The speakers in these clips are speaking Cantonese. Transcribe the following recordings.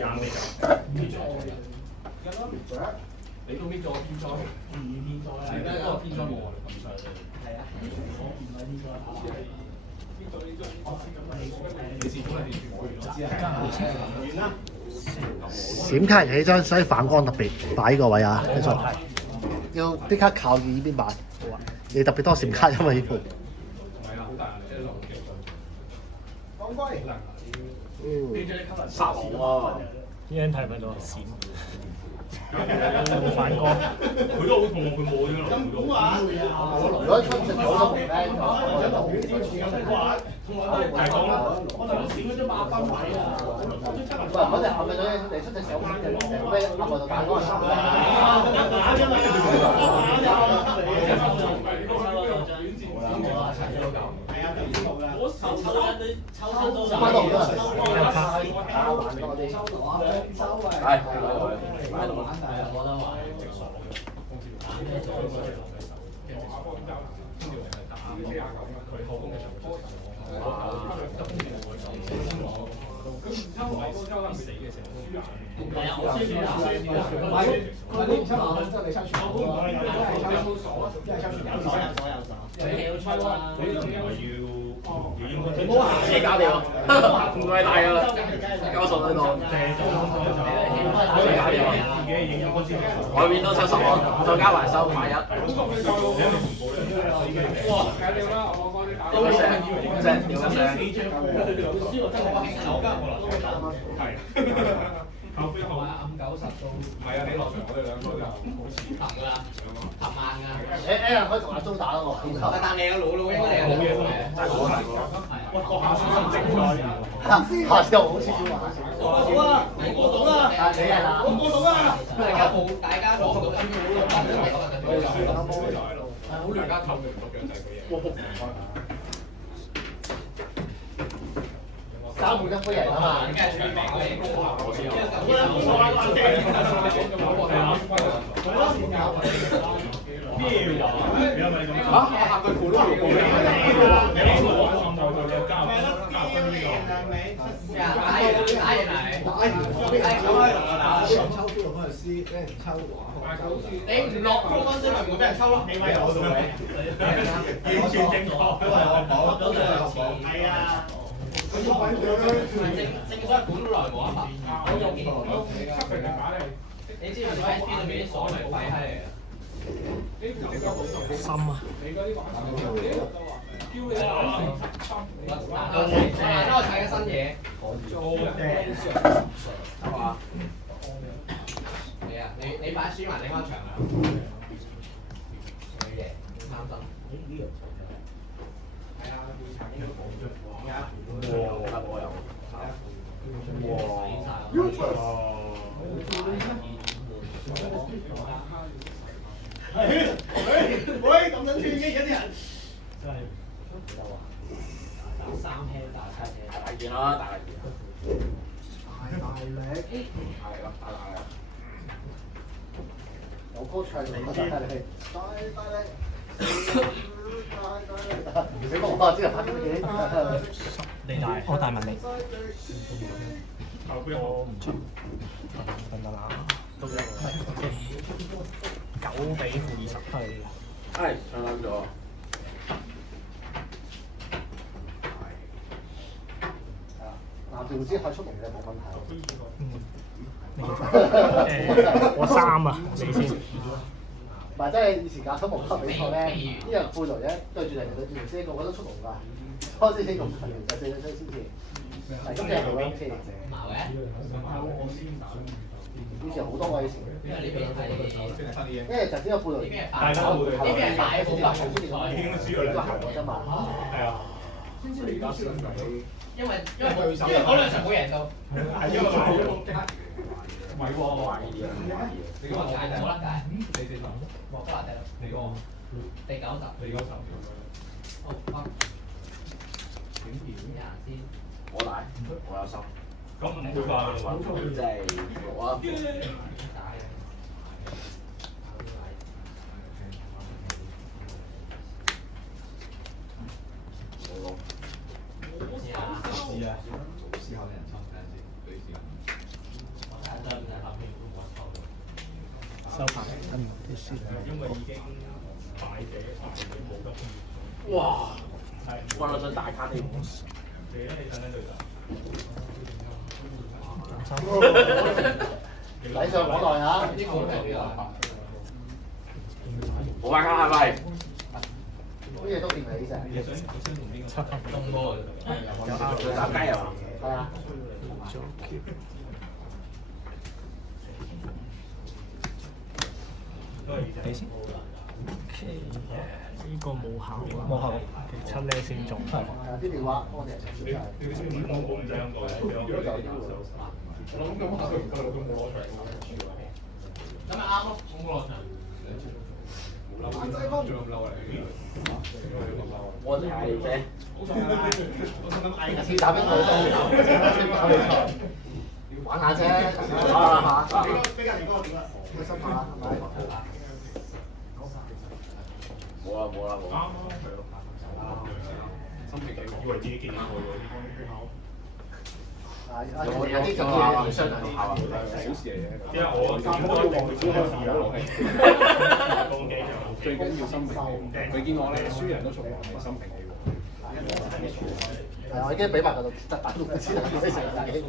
硬嚟㗎。你都搣咗天災，天災係啦，不過天災冇我哋咁犀利。係啊，我見到天災你試過係點完啦。閃卡人起張，所以反光特別擺呢個位啊，繼續要啲卡靠住呢邊擺。你特別多閃卡，因為呢盤。係啊，好大壓力，即係落嘅。放龜。殺王喎！依家睇唔睇到閃？有冇反光？佢都好痛，佢冇啫嘛。咁好啊！如果出食咗都唔靚，係講啦，我就少咗8分位啊！喂，嗰隻係咪你出隻手咩啱喺度打嗰個？你唔好行嘢搞掂喎，咁鬼大㗎啦，交數喺度，搞掂啊！外面都70喎，再加埋收買1。哇！點一聲？點一聲？靠邊個暗90都唔係啊！你落場我哋兩個就好似擒㗎啦，擒硬㗎。誒可以同阿鐘打咯喎。但你有老應該你有冇嘢都係好難講。喂，個下先正咗。下次又好似要玩。我到啦，我到啦，你係啦。我到啦。大家望到分秒咯，大家投嘅唔多腳仔嘅嘢。三門一杯人啊嘛。梗係全名嘅。我知下句盤都要報你唔落波嗰陣時咪唔會俾人抽咯。你咪有道理。完全正確。係啊。正所謂本來無一物。你知唔知喺邊度俾啲所謂廢閪嚟嘅？心啊！等我睇緊新嘢。係嘛？係啊，你擺輸埋另一場啊！嘅嘢啱心。係啊，會查呢個報章。喂，咁撚串嘅而家啲人。真係打3輕打7輕。大件啦，大件。大力。係啦，大力。有歌唱嚟㗎，大力。大力。你講我知啊，拍緊嘢。你大，我大問你。我唔出，得啦。都有。9比負20係。係，上撚咗。男條之後出籠嘅冇問題。我3啊，你先。唔係，即係以前搞出無級比賽咧，啲人背來咧對住人哋對住先，個個都出籠㗎。開始先咁長，就4張先至。係今日做緊車嚟嘅。矛嘅。以前好多位以前。因為呢邊係。因為就只有背來。大家冇呢邊係大部分已經輸咗都行咗啫嘛。係啊。因為嗰兩場冇贏到。係因為唔係喎，你個冇得解。你4場，莫德納迪咯。你個第90。你個10。好，翻。點先？我大，我有10。咁唔會話即係6啊。試啊！思考啲人生，睇下先，對先。收牌，跟啲先。因為已經敗者冇得。哇！哇！攞張大卡添。你咧，你睇睇對手。禮尚往來啊！冇大卡係咪？啲嘢都掂你啫。你想同邊個？東哥。有打雞啊？係啊。你先。呢個冇效啊！冇效，七呢先中。係啊，啲電話幫我哋出晒。咁咪啱咯，中國落場。我就係啫。試打邊個都玩下啫，玩下。比較年高點啊？開心下係咪？冇啦冇啦冇。啱咯，係咯。心平氣和，以為自己勁過喎。有啲咁嘅相對啲小事嚟嘅。因為我應該定會先開始有攻擊嘅。最緊要心平氣和。你見我咧，輸人都從來係心平氣和。係我已經俾埋個特大陸嘅先啦，可以成自己。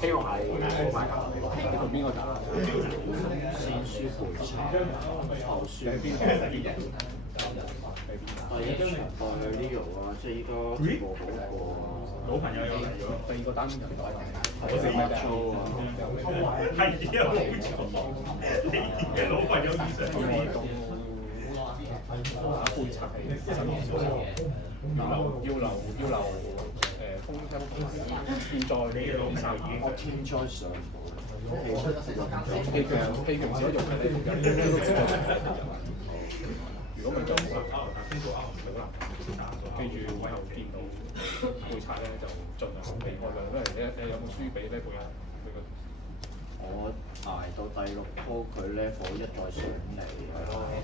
希望係冇買球。同邊個打？先輸賠錢，後輸邊個？我一場代去呢度啊，即係依家全部好過。老朋友又嚟咗，第二個單人代。我哋乜租啊？係啊，冇錯。你嘅老朋友以上要呢度。打杯茶係新年所有。要留風聲現在你嘅老細已經我天災上報。氣強唔使用嘅呢如果咪就記住以後見到杯茶咧就盡量避開啦，因為你有冇輸俾呢杯啊？我捱到第6波，佢 level 一再上嚟，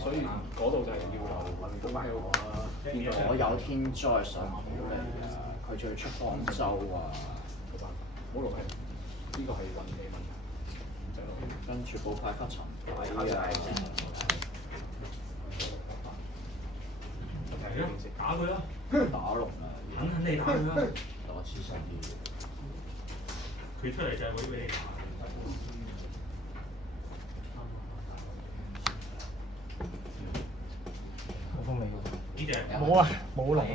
所以嗰度就係要留風聲。我有天災上唔到嚟啊！佢仲要出廣州啊！冇落係呢個係運氣問題。跟住補派級層底啊！係啊，打佢啦！打龍啊！狠狠地打佢啦！打黐線啲。佢出嚟就係會俾你打。冇風味喎。呢隻冇啊，冇龍。呢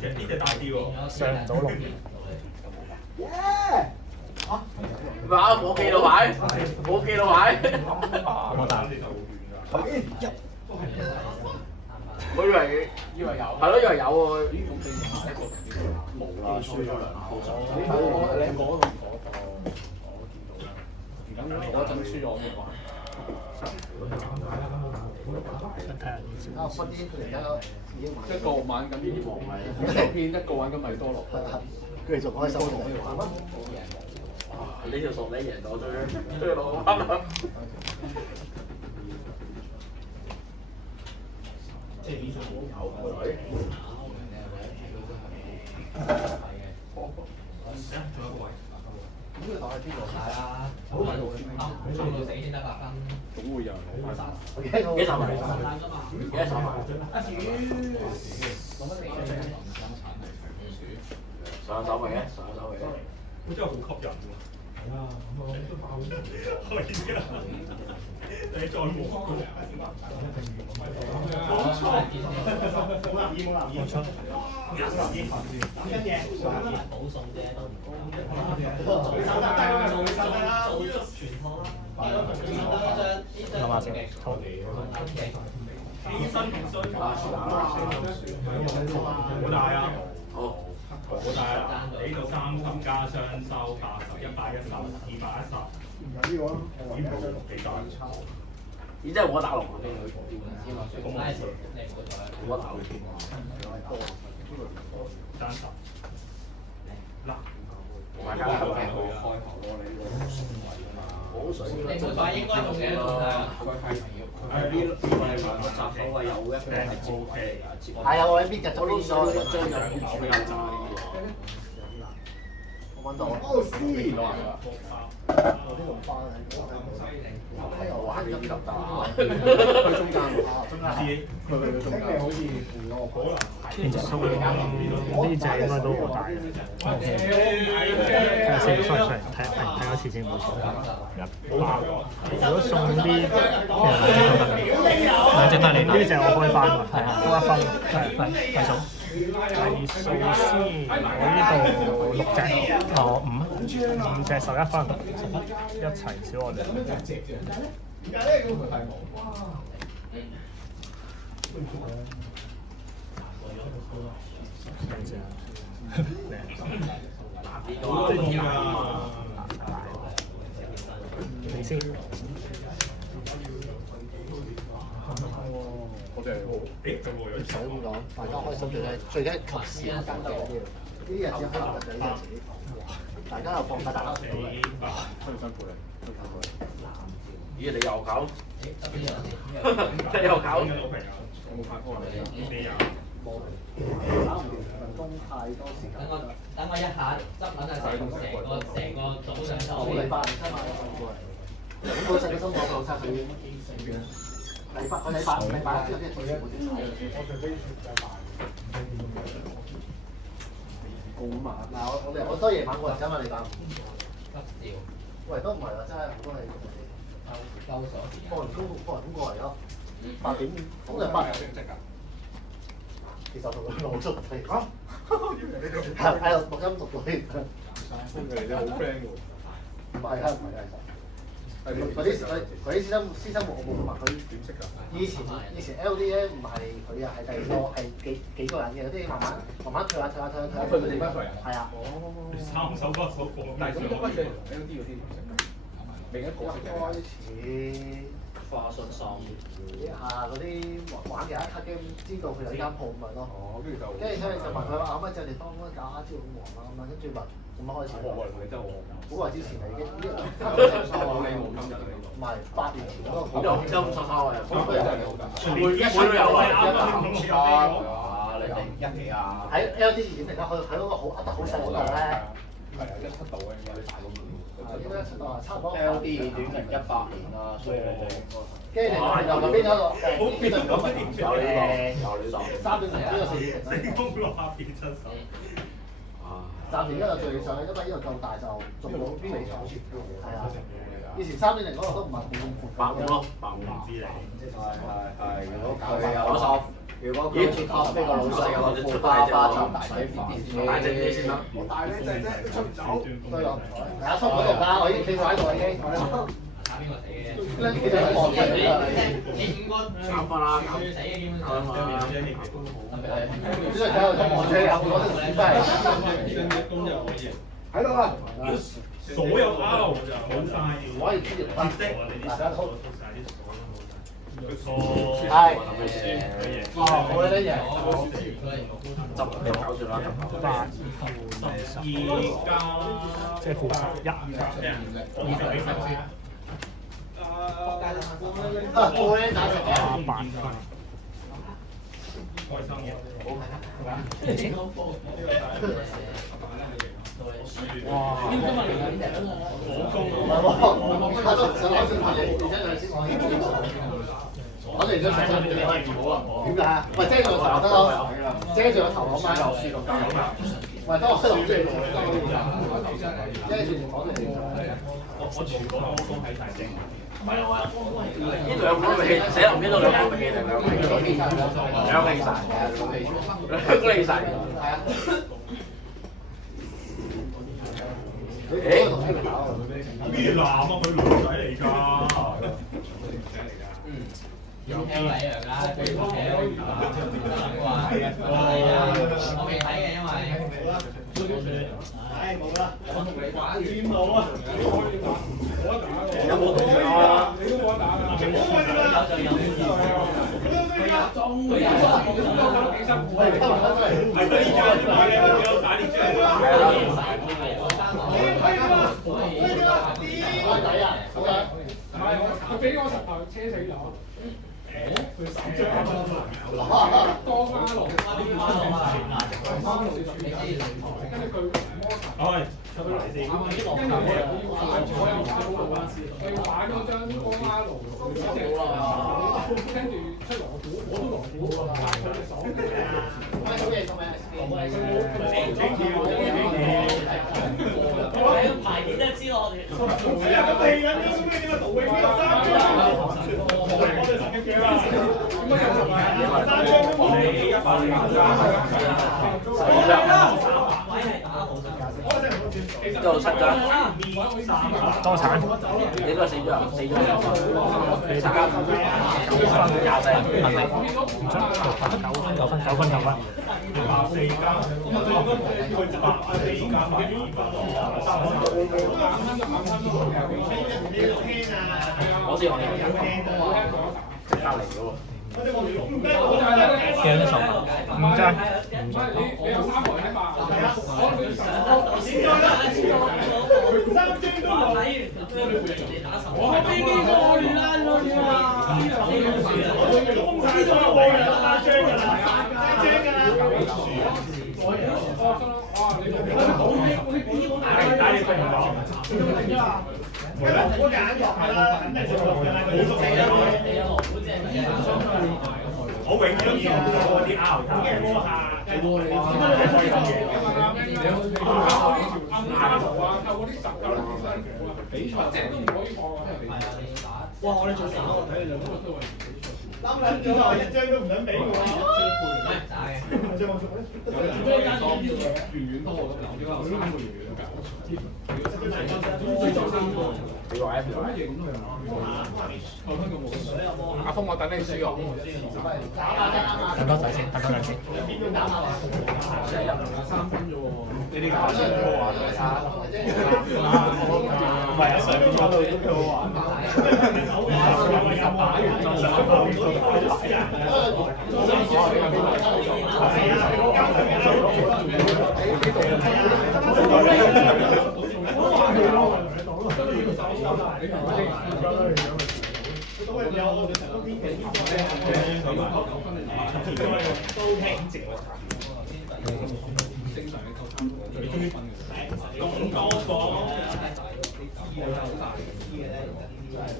隻大啲喎。上唔到龍。哇！冇記到牌，冇記到牌。我打。我以為有，係咯，以為有喎。冇啦，輸咗2鋪就。你嗰度我見到啦。嗰陣輸咗嘅話。啊，忽啲佢哋而家已經一個玩緊呢啲王係，一邊一個玩緊米多羅。佢哋仲開心嘅。呢條索你贏咗追攞翻啦！即係以上有個女。仲有個位。咁佢打喺邊度？係啊，好到死先得8分。總會有人攞翻。幾手埋？幾手埋？上手未嘅？上手未嘅？佢真係好吸引喎。係啊，咁啊都爆咗。係啊，你再冇過。冇錯。冇留意。諗緊嘢。保送啫，都唔高。手得低啦，做手得啦。全套啦。諗下先。起身同衰。好大啊！好。好大啊！你呢度30加雙收80，110，210。幾大？然之後我打龍，咁拉你唔好再。我打龍。30。嗱，大家開口咯，你呢個好水。你每塊應該中嘅都係啊。呢個係雜口啊，有一個係接位嚟㗎，接位。係啊，我喺邊日就邊咗。一張有比較渣啲喎。揾到。哦，C。我啲龍花喺玩呢啲得唔得啊？去中間中間佢去到中間，好似扶咗我可能。呢隻蘇呢隻應該都好大嘅。OK，睇下先，出嚟睇多次先，冇錯。如果送啲兩隻都得，兩隻都係你呢隻我開翻㗎，係啊，高一分，係計數。計數先，我呢度6隻，哦5隻11分，一齊少我哋。點解咧？咁佢係冇。你先。我哋係好，想咁講，大家開心最緊係及時間嘅呢啲日子可能就呢陣時，大家又放假，大家辛苦咦，你又搞？你又搞？有冇發波啊？冇搞唔掂，份工太多時間。等我一下執撚啊！成個組上收。禮拜5嘛，我過嚟。咁老細嘅心我老細佢禮拜之後啲全部點炒？我除非選擇好慢嗱，我多夜晚過嚟啫嘛，你講。急調。喂，都唔係話真係好多係鳩鎖。放人工過嚟咯，8點，咁就8點正㗎。其實同佢攞出嚟嚇，係錄音錄到呢。佢哋都好 friend 㗎喎。唔係啊，其實嗰啲私生活我冇問佢點識㗎？以前 LD 咧唔係佢啊，係第二個係幾個人嘅，嗰啲慢慢退下。佢哋點解退啊？係啊。三手筆手過，但係咁一筆嘅 LD 嗰啲唔識㗎，另一個識嘅。開始化術喪。嗰啲玩其他卡 game，知道佢有間鋪咪咯。哦，跟住就就問佢話，可唔可以借地方搞下招咁黃啦咁樣，跟住問咁樣開始。我你真係我。好耐之前嚟已經呢個唔係8年前嗰個。有收啊！每都有啊！你哋1幾啊？喺 LD 2.0咧，佢喺嗰個好噏得好細嗰度咧。係啊，17度嘅應該你大過佢。應該17度啊，差唔多。LD 2.0 18年啦，所以跟住另外邊嗰個邊度講乜？有呢度3.0呢個4.0。成功落下變出手。暫時而家就最上，因為呢個夠大就做到比賽。係啊，以前3.0嗰個都唔係咁闊。8咯，8知你。係，如果佢有收，如果佢接託呢個老細嘅話，就出大隻大隻啲先啦。我大呢隻啫，都出唔走。都有，係啊，出嗰度㗎，我已經企咗喺度已經。打邊個死嘅？其實我望緊㗎啦，你5個減分啦，最死嘅基本上。因為睇我望住你有好多都真係。喺度啊！所有 R 我就好晒，我可以知條分，大家好。係。哦，好呢嘢。執搞住啦8即係負11。我咧打成8分。開心嘅。哇！唔係喎，他都想攞先問你，而家先講呢個。我哋都實際唔好啊。點解啊？喂，遮住個頭得咯，遮住個頭好嘛？喂，當我喺度遮住我哋。我全部都喺晒精。唔係我呢兩個氣，寫落邊度兩個氣定兩個氣？兩個氣晒，兩個氣晒。係啊。咩男啊？佢女仔嚟㗎。要 L 嚟㗎啦，對方 L 話我未睇嘅，因為唉，冇啦，我同你打電腦啊！有冇同啊？你都冇得打㗎。佢有幾辛苦啊！係對呢張牌嘅，有打呢張。我睇啊，好啊。唔係佢俾我10頭車死咗。佢手張多花龍，跟住佢摩擦。玩嗰張光拉爐，跟住出鑼鼓，我都鑼鼓喎，但係佢哋爽嘅。排練都知我哋。都七張，多產，你都係4張，你大家廿四，問你。唔出9分。我知我哋即刻嚟嘅喎。幾多手？5張。你有3個人嘛？我飛機過去啦，我知啊。我永遠都見唔到嗰啲 R 卡。哇！我哋做成我睇你兩個都係。一張都唔想俾我。阿峰，我等你輸我。等多陣先。3分啫喎。你哋打算好玩嘅差。唔係啊，上邊嗰度都幾好玩。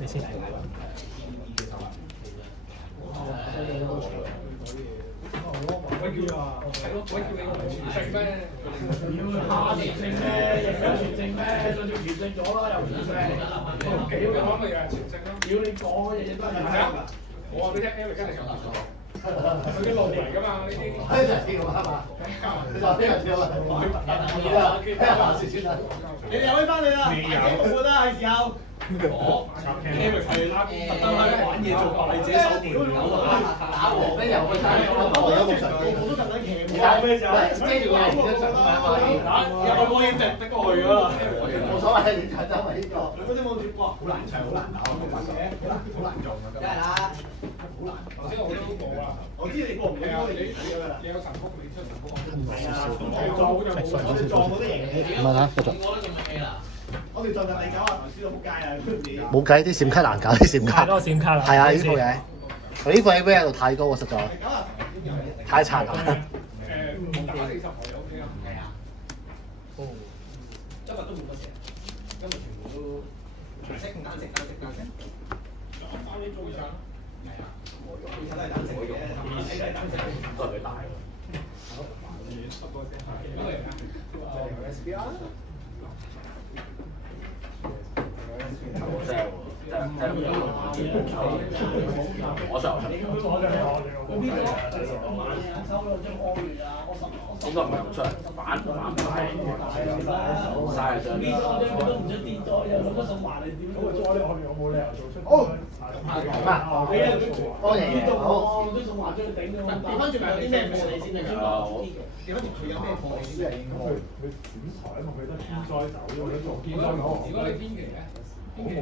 你先。喂叫啊！係咯，喂叫你全勝咩？下全勝咩？贏咗全勝咩？上次全勝咗啦，又全勝。幾好嘅咪又係全勝咯。屌你講嘅嘢都係係啊！我話俾你聽 ，Eric 真係有唔錯。佢啲路嚟㗎嘛呢啲。聽人聽我啱嘛？你話聽人聽啊？聽下説先啦。你哋可以翻去啦，我覺得係時候。Eric 係啦，特登去玩嘢做敗者手段。打和咩又去睇？我有冇上機？我都特登騎。咩時候？遮住個人一上咁樣可以。有冇可以直得過去㗎啦？冇所謂，你睇得咪呢個。嗰啲冇接過，好難唱，好難打，好難做㗎。梗係啦，好難。頭先我都冇啊。我知你過唔到，你睇㗎啦。你有神曲，你出神曲。係啊，撞就冇。撞我都贏你。唔係啊，繼續。我哋撞就第9啊，輸到仆街啊！冇計，啲閃卡難搞，啲閃卡。太多閃卡啦。係啊，呢副嘢。佢呢副 AV 喺度太高啊，實在。太殘啦。打40台就 OK 啦。係啊。今日都冇乜嘢，今日全部都單色。包啲租上。係啊。其實都係單色嘅，都係佢大喎。我上應該唔係咁出嚟，反派嘥張。好。多謝嘢。好。調翻轉咪有啲咩貨你先嚟㗎？調翻轉佢有咩貨你先嚟？佢選材啊嘛，佢都天災走，因為做天災攞。如果你天期咧，天期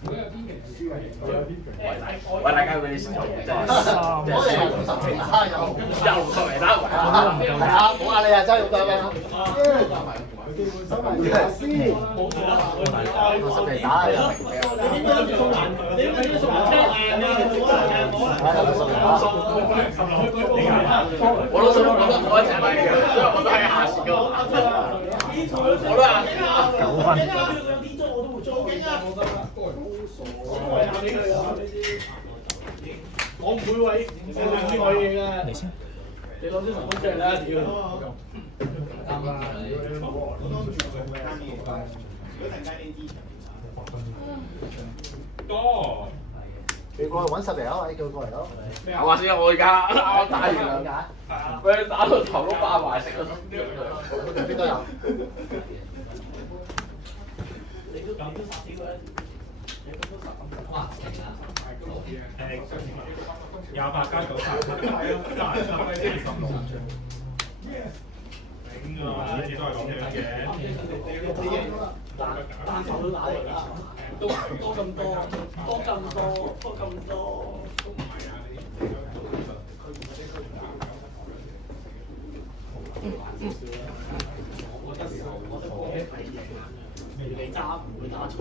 如果有天期輸嘅，我有天期。喂，大家俾你真係我哋又60期打又。又60嚟打。係啊，冇壓力啊，真係好得啦。收埋啲先，我實嚟打係你點解送人？你點解送人聽硬啊？我都想覺得我一隻咪嘅，所以我都係下線嘅。我都係9分。我唔會為你愛嘢㗎。你先。你攞啲成功出嚟啦，屌！多。你過去揾實嚟啊！你叫佢過嚟咯。我話先，我而家啱打完啦，佢打到頭都爆埋食啦。邊度有？你都殺死佢，你咁都10哇勁啊28加9加16。頂啊！你都係咁樣嘅。單手都打嚟啦，多咁多。都唔係啊！你揸唔會打錯，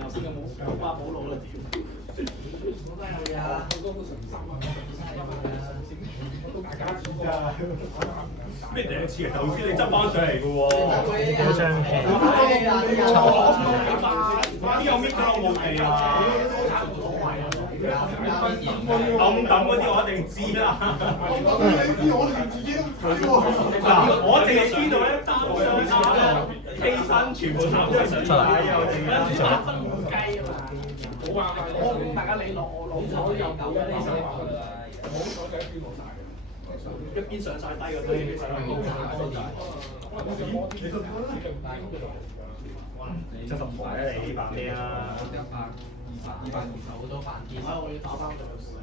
頭先冇花冇腦啦屌！係啊，大家知㗎。咩第一次啊？頭先你執翻上嚟嘅喎。嗰張戲。邊有搣咗我冇地啊？抌嗰啲我一定知啦。嗱，我淨係知道咧，單雙犧牲全部攤晒上嚟啊！我淨係8分冇雞啊嘛，好啊！我大家你攞左右冇一啲手法㗎啦，冇左腳一邊冇晒嘅，一邊上晒低嘅，一邊上高70排啊！你扮咩啊220好多飯店。我要打翻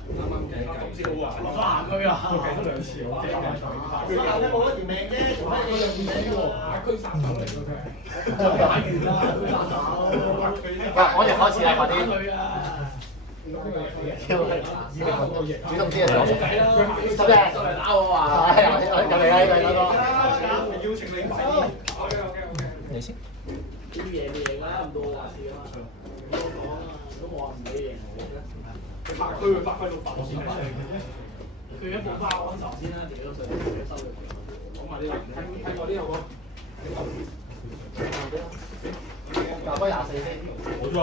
啱啱嘅今朝啊，落咗行區啊，計咗2次喎，你冇得條命啫，做咩你又唔死喎？下區殺手嚟㗎佢，打完啦，殺手。喂，我哋開始啦，快啲。主動啲啊！收啫，打我啊！係啊，入嚟啊！呢個。邀請你快啲。你先。要贏就贏啦，唔到我話事啊嘛。唔好講啊，都冇話唔俾贏。佢發揮會發揮到爆先。佢一部花安頭先啦，屌上收佢。講埋啲睇我啲好冇？打開24先。冇錯。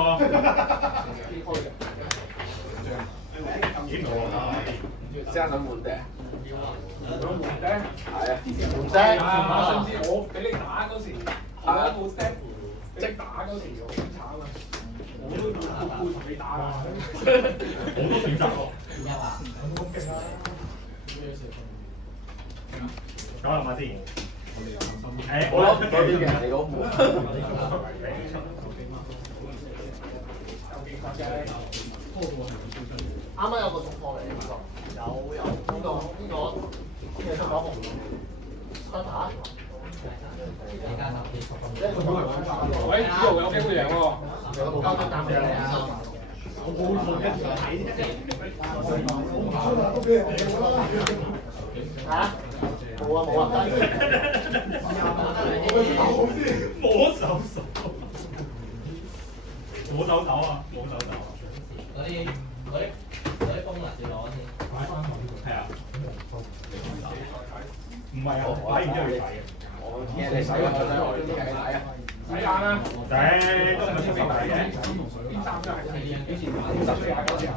這樣能滿的？有門釘。係啊。門釘。甚至我俾你打嗰時，我冇 step，即打嗰時好慘啊！我都會同你打㗎。我都選擇喎。咁勁啊！搞諗下先。我攞嗰邊嘅，你嗰門。啱啱有個重貨嚟嘅呢個，有呢個咩出口紅？Starter。喂，呢度有機會贏喎！有冇交張單俾你啊？我冇同一齊睇嚇？冇啊冇啊！摸手手。冇手手啊！冇手手啊！嗰啲功能要攞先。係啊。唔係啊，擺完之後要洗嘅。你洗啊！我啲嘢睇啊！睇眼啦！誒，都唔係出邊睇嘅。邊三張係真係以前14廿嗰時候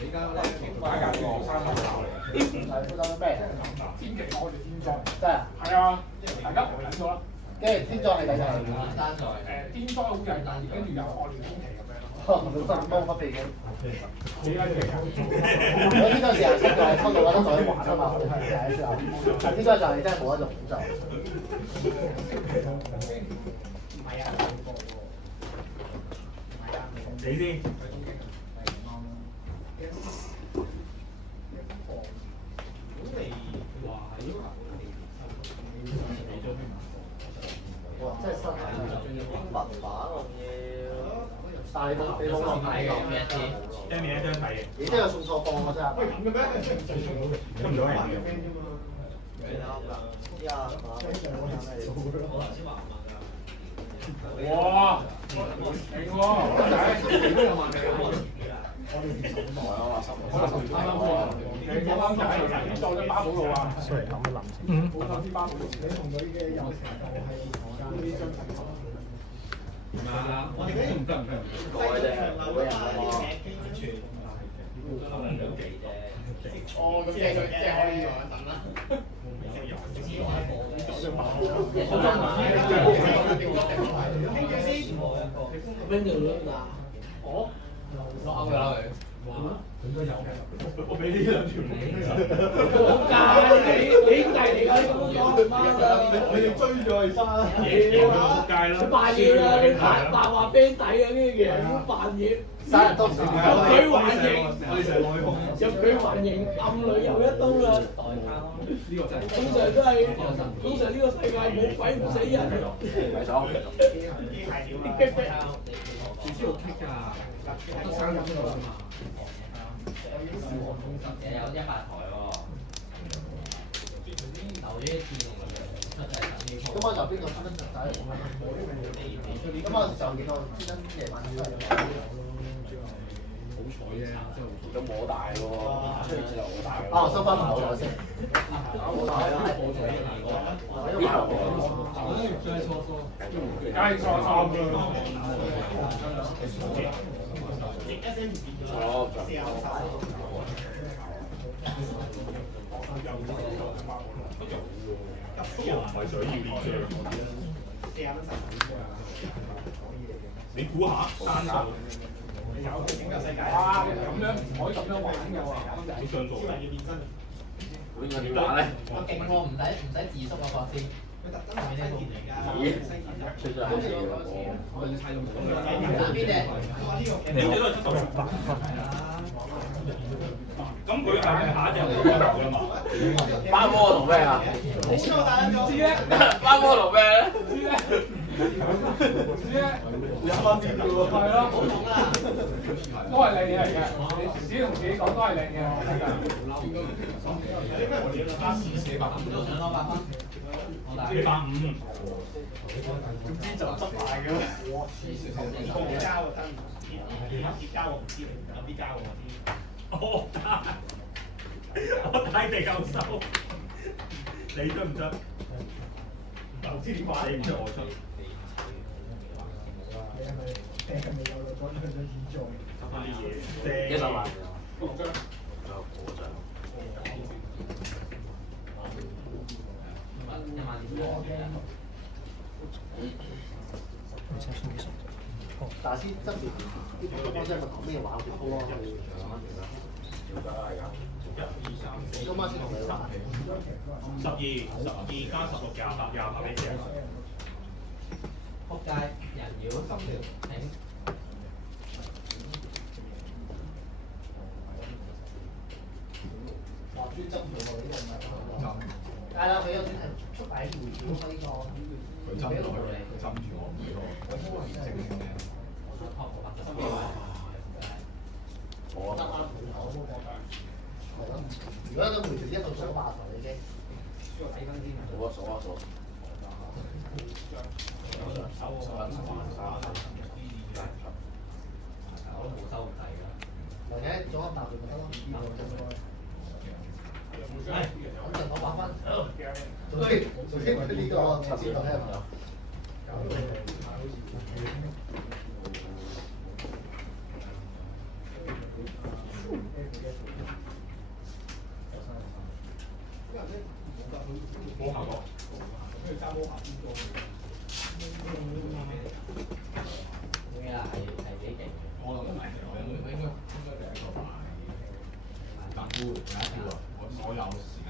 你而家咧買架3蚊炒嚟嘅。咩？千祈攞住天災。真係？係啊，大家唔緊咗啦。跟住天災係第日。單台。天災好似係第二，跟住又惡劣天氣咁樣咯。冇乜秘嘅。幾撚奇啊！我呢個時候抽到抽到覺得在玩啊嘛，係時候。呢個就係真係冇得用就。唔係啊，你先。哇！真係新密碼咁要，但係你冇落睇嘅。一面一張睇嘅。你真係送錯貨㗎真係。喂咁嘅咩？出唔到嚟嘅。哇！勁喎！都有問題喎。你啱啱就係做咗巴寶路啊！雖然諗一諗先。冇諗啲巴寶路，你同佢嘅友情就係呢張品牌。我哋嗰啲唔得唔得唔得。改啫，冇人喎。哦，咁即係可以等啦。邊度啦？哦，攞佢啦佢。我俾呢兩條好假！你兄弟嚟㗎，你咁講媽㗎！你哋追咗佢翻，仆街啦！扮嘢啊！你扮話 friend 底啊！呢啲嘢要扮嘢，生日都時入佢還形，我哋成日內訌。入佢還形，暗裏有一刀啦。呢個真係。通常都係，通常呢個世界冇鬼唔死人。咪手。啲激逼。你知道 kick 㗎，得3個啫嘛。有100台喎。留啲電動嚟出嚟等呢鋪。咁我就邊個專登仔嚟？咁我就幾多專登夜晚出嚟？好彩啫，真係好彩。咁我大喎，出嚟之後我大。哦，收翻唔好咗先。我大啦，係我彩嘅大哥。邊個？梗係錯㗎。又唔係想要呢張。你估下單數？哇！咁樣唔可以咁樣玩㗎喎。好上座。會應該點玩咧？我勁喎，唔使自縮個角先。咦？出咗係邊隻？呢隻都係76分。咁佢係下一隻嚟㗎嘛？班魔同咩啊？知咧？班魔同咩咧？知咧？知咧？有分別㗎喎。係咯。都係靚嘢嚟嘅，你自己同自己講都係靚嘢。都想攞8分。150。總之就執埋嘅。我大地夠收，你出唔出？唔知點玩，你唔出我出。執翻啲嘢。幾十萬。6張。但係先執住啲波真係講咩話好咯？今晚先同你玩。12加1628俾你。仆街，人妖10秒，停。話專執唔到呢個唔係。係啦，佢有啲係出擺回條呢個。佢針住我，唔俾我。我得啱盤口都覺得。係咯，如果都回條一路上話頭已經。數啊數啊數。我都冇收咁滯㗎。或者左一搭就得咯。咁就攞8分。首先呢個頭先講咩朋友？冇效果。咩啊？係幾勁？我諗唔係，我應該第一個牌。但係有一票啊！我所有時間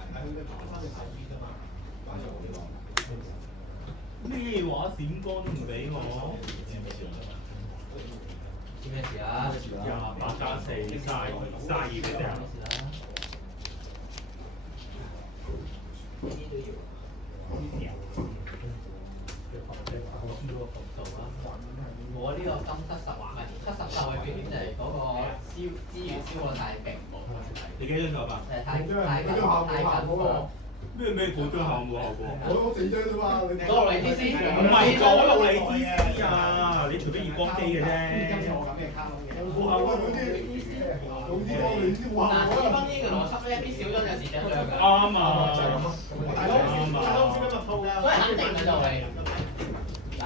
咩話閃光都唔俾我？知咩事啊28加4 32俾你啊！我呢個金70唔係70就係表現就係嗰個資源燒過太勁喎。你幾張手法？太緊貨。咩嗰張效冇效果？我4張啫嘛，你左路嚟啲先，唔係左路你知啊！你除非熱光機嘅啫。冇效果嗰啲，總之我哋啲話嗱，分呢個邏輯咧，必少咗有時就對㗎。啱啊！所以肯定嘅就係嗱，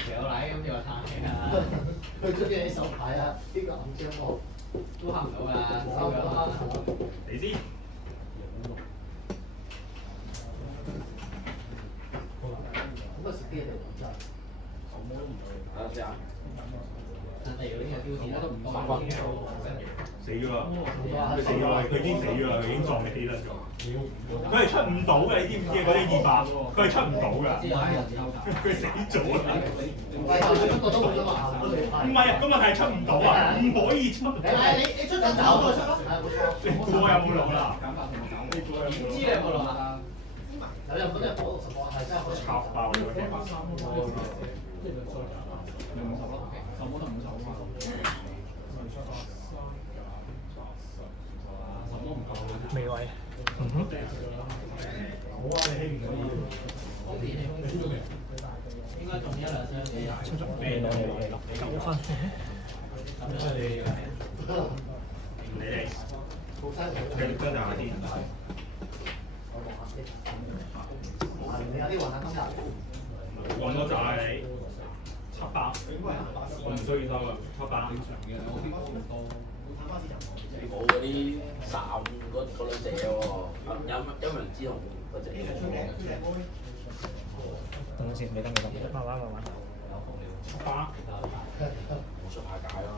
條禮咁條撐嘅啦，佢出啲手牌啊，呢個暗張我都行唔到㗎，收咗啦。你先。咁啊食啲嚟講真。睇下先啊。例如呢個標誌都唔多。死咗啦！佢死咗啦！佢已經死咗啦！佢已經撞你起啦咗。佢係出唔到嘅，你知唔知嗰啲200，佢係出唔到㗎。佢死咗啦！唔係，佢出過都冇咗嘛。唔係啊，個問題係出唔到啊，唔可以出。你出咗走就出咯。你估我有冇落啦？唔知你有冇落啊？有日本嘅火610個係真係好插爆咗嘅。未位。好啊，你起唔可以。應該仲1、2張嘅。出咗咩攞嚟咯？9分。你嚟。繼續跟下先。你有啲雲肯㗎。揾多扎你。700。我唔需要收啊，700。冇嗰啲3嗰兩隻喎，有人知同嗰隻。等陣先，未得。慢慢。700。我出下解咯。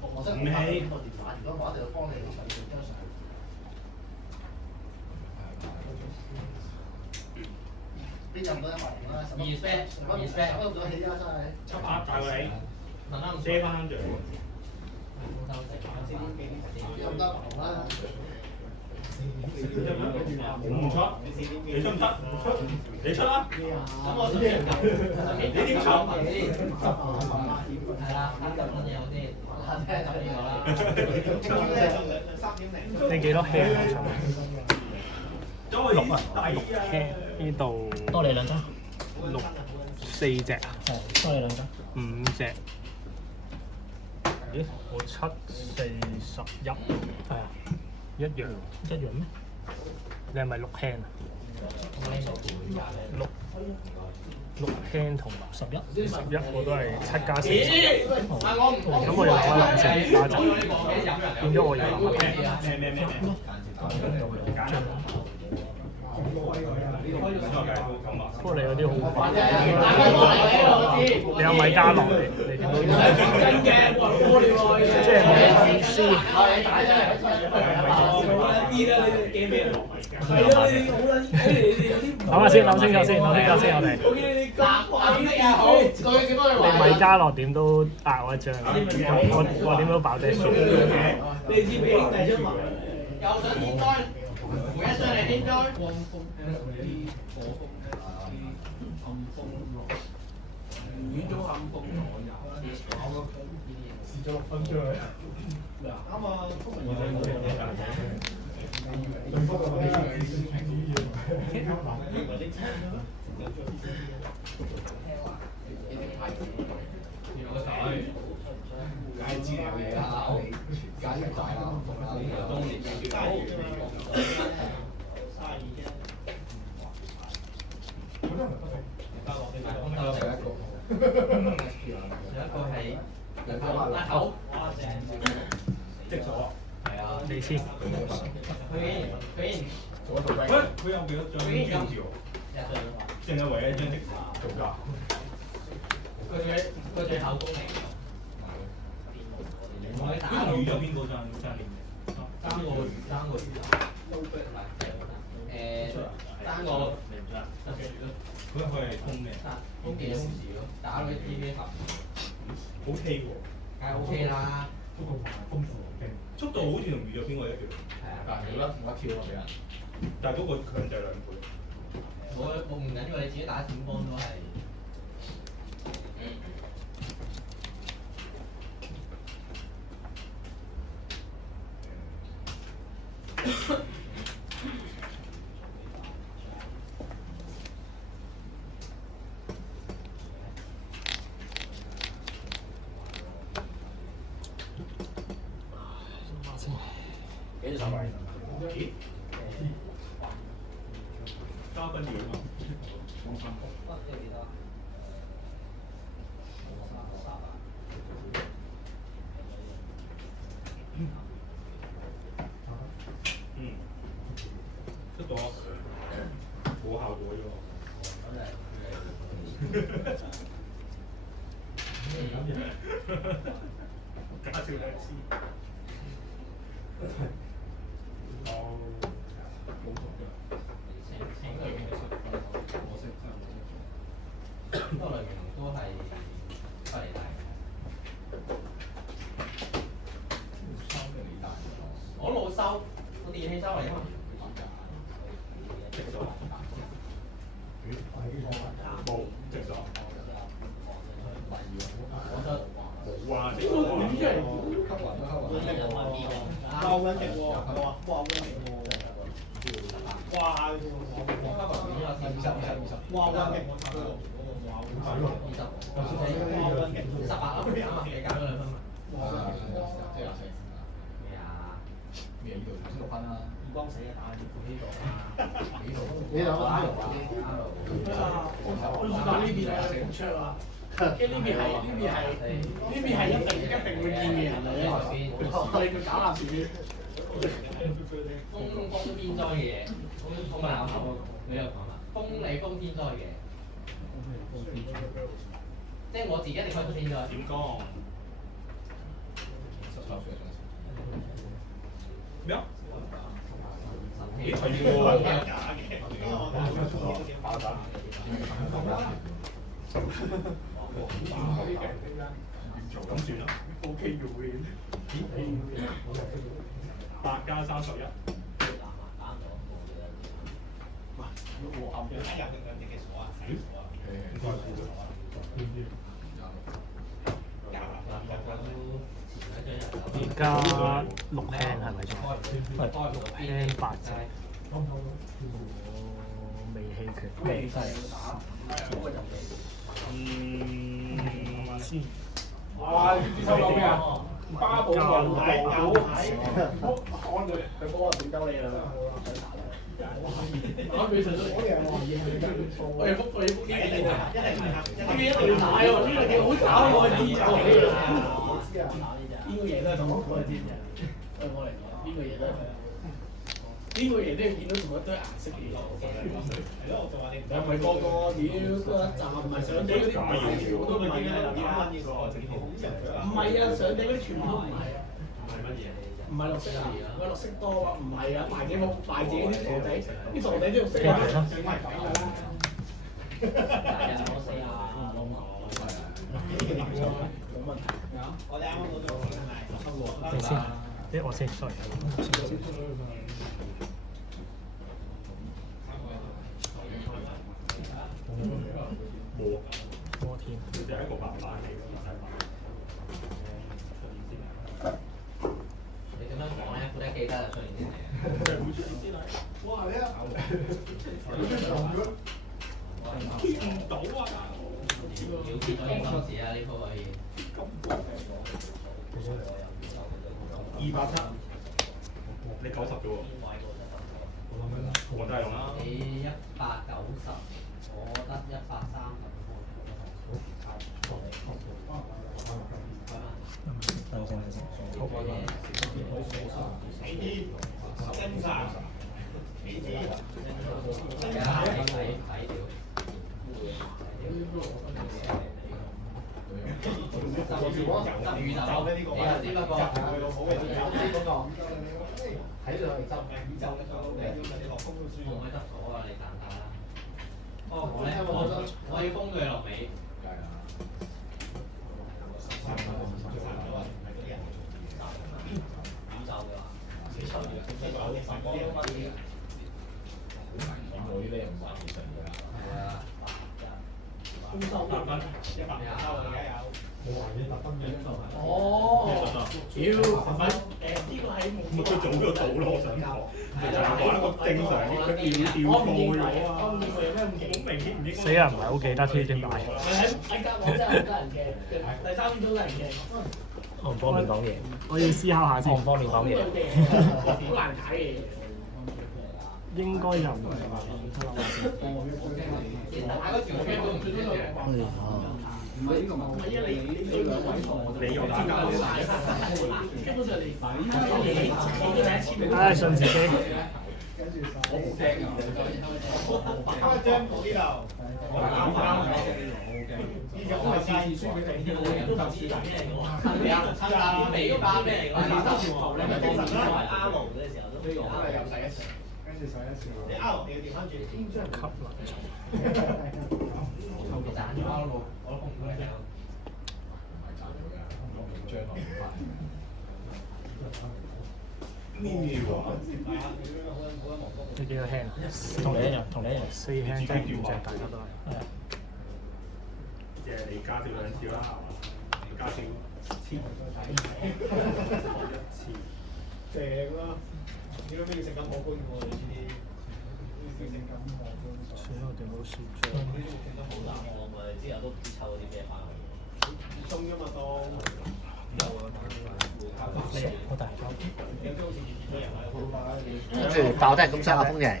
我真係冇打電話，如果我一定要幫你搶住張相。邊有咁多100元啦？respect，都唔到起啦，真係。700大過你。遮翻著。有得啦。唔出，你出唔出？你出啦！咁我先你點出？係啦，啱就揾嘢先，10呢個啦。你幾多 hand 啊？6啊，6 hand 呢度多你2張。4隻啊？係，多你2張。5隻。咦？我7、4、11，係啊，一樣咩？你係咪6 hand 啊？6 hand 同11我都係7加4。咁我要攞1先，打陣。變咗我要攞不過你有啲好快，你有米加樂你點都要，即係冇意思。諗下先，諗清楚先，我哋。你米加樂點都壓我一張，我點都爆隻數。你知俾兄弟出埋，又想天災，每一張係天災。遠咗暗風我有。試咗6分出嚟。啱啊，梗係知你有嘢啦，梗係大啦，當年嘅叫係人口拉口，積咗。係啊，你先。佢竟然做一套喂，佢有幾多張標誌喎？淨係唯一一張即時做價。佢最後功嚟。佢同預咗邊個爭年嘅？爭個魚啊！爭個佢係通嘅。通幾多時咯？打嗰啲 TV 盒 OK 喎。梗係 OK 啦。速度好似同預咗邊個一樣。係啊，但係冇得跳啊俾人。但係嗰個強制2倍。我唔緊要，你自己打閃光都係。咦？加分點啊！出到冇效果啫加少兩次。哦，冇錯嘅。多類型都係不離大嘅。我老收，我電器收嚟㗎嘛。直咗。冇直咗。冇啊！直咗哇！温極喎，哇！温極喎，哇！哇！温極我炒到18啦，你減咗2分嘛？咩呢度6分啦？光死啊！打呢度啊！你兩個打完我打呢邊係紅桌啊！跟呢邊係一定會見嘅人嚟嘅，係佢搞下自己。風天災嘅嘢，風啊！你有講嘛？風天災嘅，即係我自己一定開風天災。點講？咩啊？咦係喎！爆炸！咁算啦。OK 嘅會。8+31。而家6輕係咪仲？係輕8隻。未棄權。未先。哇！你收到咩啊？巴寶王牌牛牌，看佢波就點鳩你啦！我俾陳叔講嘢，我要覆呢啲嘢，呢啲一定要打喎，呢個嘢好打我知就係啦。我知啊，邊個嘢都係同我知嘅，對我嚟講，邊個嘢都係。呢個嘢都要見到同一堆顏色嘅嘢。係咯，我就話你唔係個個屌嗰一集唔係上地嗰啲全部都唔係啊！唔係啊，上地嗰啲全部都唔係啊！唔係綠色啊？喂，綠色多啊？唔係啊，大姐啲傻仔，啲傻仔都綠色啊！整埋咁㗎啦。冇問題。我哋啱啱攞咗錢係咪？你先，即係我先 ，sorry。冇。摩天。佢就係一個白板嚟嘅，唔使白。你咁樣講咧，我記得就出現啲嚟。哇！你啊，見唔到啊！要見到應當時啊，呢鋪可以。287，你90啫喎。我都係用啦。你190，我得130。等先。睇住佢執，我要封佢落尾。哦，屌，唔係呢個係咁佢做咗到咯，我想講，就係話一個正常啲，佢掉錯咗啊！我唔認為有咩唔好明顯唔應該。死人唔係好記得添，點解？喺間網真係好得人驚，第3分鐘得人驚。我唔方便講嘢，我要思考下先。我唔方便講嘢。好難睇嘅。應該又唔係話唉，信自己。你幾多輕啊？同你一樣，4輕即係5隻，大家都係。即係你加少兩次啦，加少千。正啦！點解要食咁可觀喎？呢啲食咁可觀。所以我哋冇算賬。之後都唔知抽啲咩翻去。鬆㗎嘛當。好大包。跟住爆得係咁犀阿峰贏。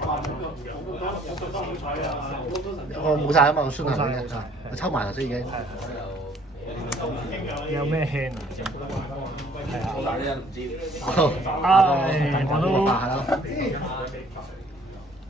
我冇晒啊嘛，我輸埋佢嘅，我抽埋頭先已經。有咩 hand 唔知？係啊，好大啲人唔知。唉，我都。